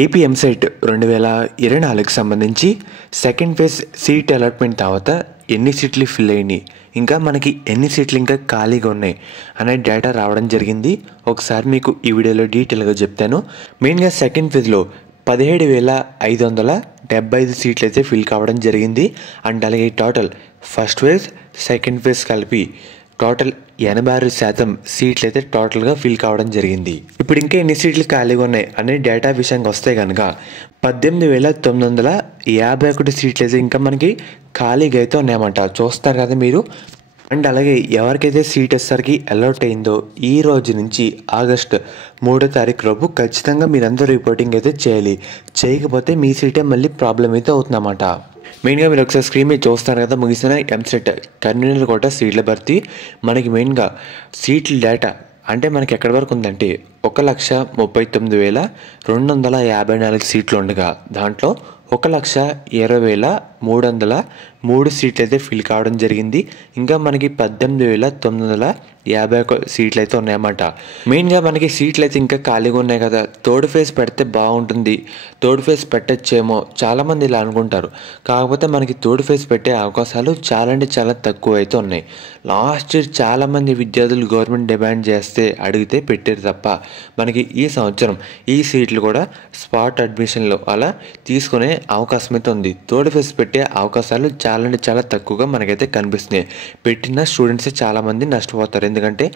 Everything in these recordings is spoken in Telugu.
ఏపీ ఎంసెట్ 2024కి సంబంధించి సెకండ్ ఫేజ్ సీట్ అలాట్మెంట్ తర్వాత ఎన్ని సీట్లు ఫిల్ అయినాయి, ఇంకా మనకి ఎన్ని సీట్లు ఇంకా ఖాళీగా ఉన్నాయి అనే డేటా రావడం జరిగింది. ఒకసారి మీకు ఈ వీడియోలో డీటెయిల్గా చెప్తాను. మెయిన్గా సెకండ్ ఫేజ్లో 17,575 సీట్లు అయితే ఫిల్ కావడం జరిగింది. అండ్ అలాగే total first phase second phase కలిపి టోటల్ 86% సీట్లు అయితే టోటల్గా ఫిల్ కావడం జరిగింది. ఇప్పుడు ఇంకా ఎన్ని సీట్లు ఖాళీగా ఉన్నాయి అనే డేటా విషయానికి వస్తే కనుక 18,951 సీట్లు అయితే ఇంకా మనకి ఖాళీగా అయితే ఉన్నాయన్నమాట. చూస్తారు కదా మీరు. అండ్ అలాగే ఎవరికైతే సీట్ వచ్చేసరికి అలాట్ అయిందో ఈ రోజు నుంచి ఆగస్టు 3వ తారీఖు లోపు ఖచ్చితంగా మీరందరూ రిపోర్టింగ్ అయితే చేయాలి. చేయకపోతే మీ సీటే మళ్ళీ ప్రాబ్లం అయితే అవుతుందన్నమాట. మెయిన్గా మీరు ఒకసారి స్క్రీన్ మీద చూస్తారు కదా, ముగిసిన ఎంసెట్ కన్వీనర్ కోట సీట్ల భర్తీ మనకి మెయిన్గా సీట్ల డేటా అంటే మనకి ఎక్కడి వరకు ఉందంటే 1,39,254 సీట్లు ఉండగా దాంట్లో 1,20,303 సీట్లు అయితే ఫిల్ కావడం జరిగింది. ఇంకా మనకి 18,951 సీట్లు అయితే ఉన్నాయన్నమాట. మెయిన్గా మనకి సీట్లు అయితే ఇంకా ఖాళీగా ఉన్నాయి కదా, థర్డ్ ఫేజ్ పెడితే బాగుంటుంది, థర్డ్ ఫేజ్ పెట్టచ్చేమో చాలామంది ఇలా అనుకుంటారు. కాకపోతే మనకి థర్డ్ ఫేజ్ పెట్టే అవకాశాలు చాలా అంటే చాలా తక్కువ అయితే ఉన్నాయి. లాస్ట్ ఇయర్ చాలామంది విద్యార్థులు గవర్నమెంట్ డిమాండ్ చేస్తే అడిగితే పెట్టారు తప్ప మనకి ఈ సంవత్సరం ఈ సీట్లు కూడా స్పాట్ అడ్మిషన్లో అలా తీసుకునే అవకాశం అయితే ఉంది. థర్డ్ ఫేజ్ పెట్టే అవకాశాలు చాలా అంటే చాలా తక్కువగా మనకైతే కనిపిస్తున్నాయి. పెట్టిన స్టూడెంట్సే చాలామంది నష్టపోతారు. ఎందుకంటే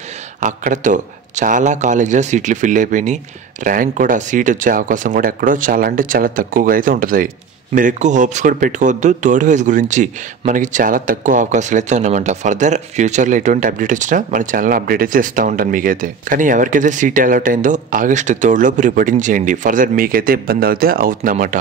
అక్కడతో చాలా కాలేజీలో సీట్లు ఫిల్ అయిపోయినాయి. ర్యాంక్ కూడా సీట్ వచ్చే అవకాశం కూడా ఎక్కడో చాలా అంటే చాలా తక్కువగా అయితే ఉంటుంది. మీరు ఎక్కువ హోప్స్ కూడా పెట్టుకోవద్దు. థర్డ్ ఫేజ్ గురించి మనకి చాలా తక్కువ అవకాశాలు అయితే ఉన్నాయన్నమాట. ఫర్దర్ ఫ్యూచర్లో ఎటువంటి అప్డేట్ వచ్చినా మన ఛానల్ అప్డేట్ అయితే ఇస్తూ ఉంటాను మీకైతే. కానీ ఎవరికైతే సీట్ అలాట్ అయిందో ఆగస్టు 3 లోపు రిపోర్టింగ్ చేయండి. ఫర్దర్ మీకైతే ఇబ్బంది అయితే అవుతుందన్నమాట.